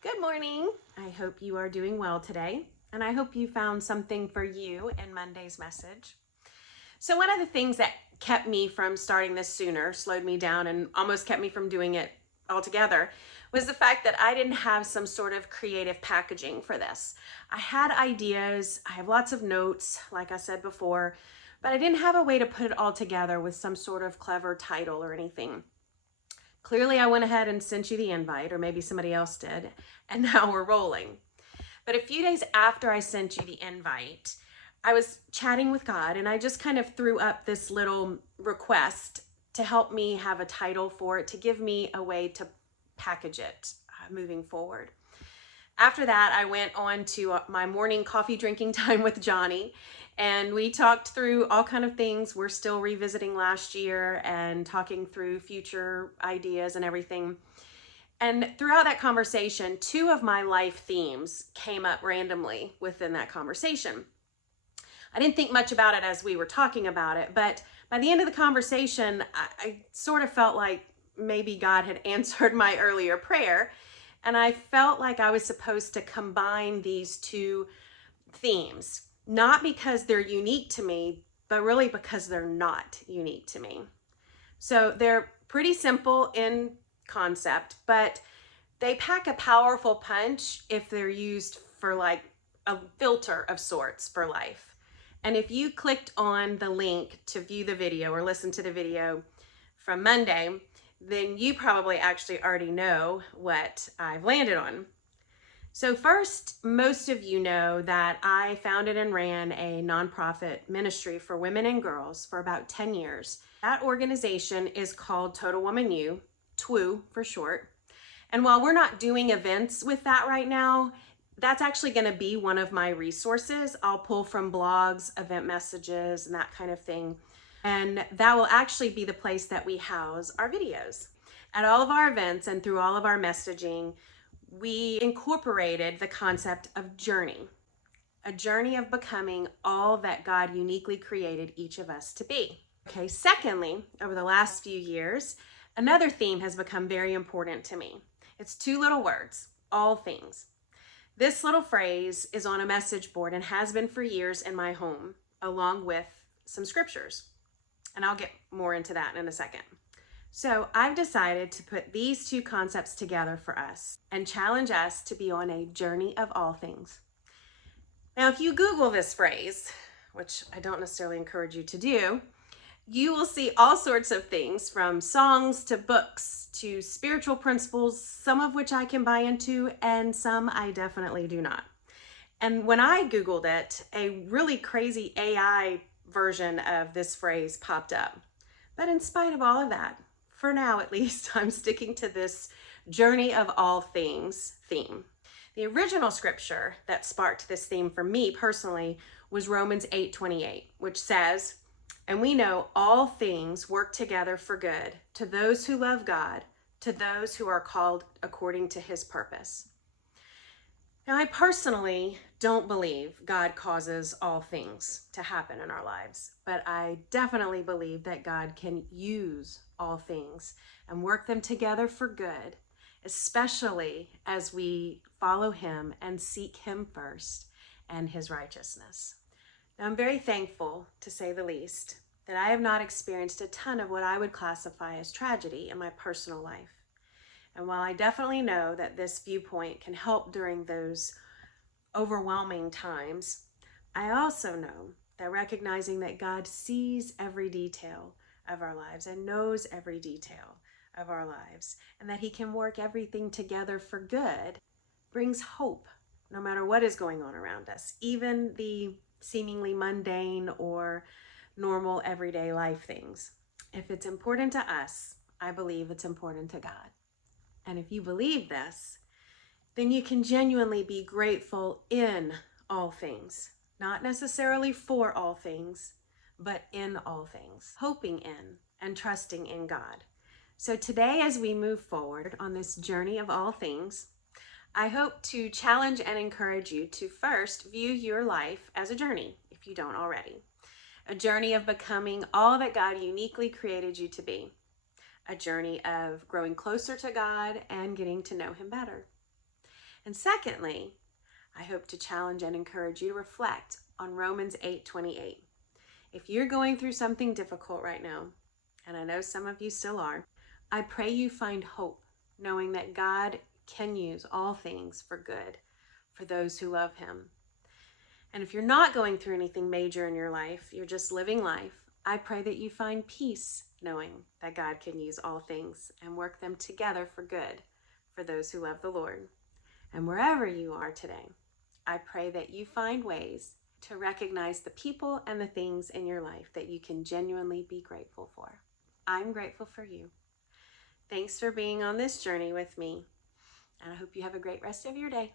Good morning. I hope you are doing well today, and I hope you found something for you in Monday's message. So one of the things that kept me from starting this sooner, slowed me down, and almost kept me from doing it altogether, was the fact that I didn't have some sort of creative packaging for this. I had ideas, I have lots of notes, like I said before, but I didn't have a way to put it all together with some sort of clever title or anything. Clearly, I went ahead and sent you the invite, or maybe somebody else did, and now we're rolling. But a few days after I sent you the invite, I was chatting with God, and I just kind of threw up this little request to help me have a title for it, to give me a way to package it moving forward. After that, I went on to my morning coffee drinking time with Johnny, and we talked through all kind of things. We're still revisiting last year and talking through future ideas and everything. And throughout that conversation, two of my life themes came up randomly within that conversation. I didn't think much about it as we were talking about it, but by the end of the conversation, I sort of felt like maybe God had answered my earlier prayer. And I felt like I was supposed to combine these two themes, not because they're unique to me, but really because they're not unique to me. So they're pretty simple in concept, but they pack a powerful punch if they're used for like a filter of sorts for life. And if you clicked on the link to view the video or listen to the video from Monday, then you probably actually already know what I've landed on. So first, most of you know that I founded and ran a nonprofit ministry for women and girls for about 10 years. That organization is called Total Woman U, TWU for short. And while we're not doing events with that right now, that's actually going to be one of my resources. I'll pull from blogs, event messages, and that kind of thing. And that will actually be the place that we house our videos. At all of our events and through all of our messaging, we incorporated the concept of journey, a journey of becoming all that God uniquely created each of us to be. Okay, secondly, over the last few years, another theme has become very important to me. It's two little words, all things. This little phrase is on a message board and has been for years in my home, along with some scriptures. And I'll get more into that in a second. So I've decided to put these two concepts together for us and challenge us to be on a journey of all things. Now, if you Google this phrase, which I don't necessarily encourage you to do, you will see all sorts of things from songs to books to spiritual principles, some of which I can buy into and some I definitely do not. And when I Googled it, a really crazy AI version of this phrase popped up. But in spite of all of that, for now at least, I'm sticking to this journey of all things theme. The original scripture that sparked this theme for me personally was Romans 8:28, which says, "And we know all things work together for good to those who love God, to those who are called according to his purpose." Now, I personally don't believe God causes all things to happen in our lives, but I definitely believe that God can use all things and work them together for good, especially as we follow him and seek him first and his righteousness. Now, I'm very thankful, to say the least, that I have not experienced a ton of what I would classify as tragedy in my personal life. And while I definitely know that this viewpoint can help during those overwhelming times, I also know that recognizing that God sees every detail of our lives and knows every detail of our lives, and that he can work everything together for good, brings hope no matter what is going on around us, even the seemingly mundane or normal everyday life things. If it's important to us, I believe it's important to God. And if you believe this, then you can genuinely be grateful in all things, not necessarily for all things, but in all things, hoping in and trusting in God. So today, as we move forward on this journey of all things, I hope to challenge and encourage you to first view your life as a journey, if you don't already. A journey of becoming all that God uniquely created you to be. A journey of growing closer to God and getting to know him better. And secondly, I hope to challenge and encourage you to reflect on Romans 8:28. If you're going through something difficult right now, and I know some of you still are, I pray you find hope, knowing that God can use all things for good for those who love him. And if you're not going through anything major in your life, you're just living life, I pray that you find peace, knowing that God can use all things and work them together for good for those who love the Lord. And wherever you are today, I pray that you find ways to recognize the people and the things in your life that you can genuinely be grateful for. I'm grateful for you. Thanks for being on this journey with me, and I hope you have a great rest of your day.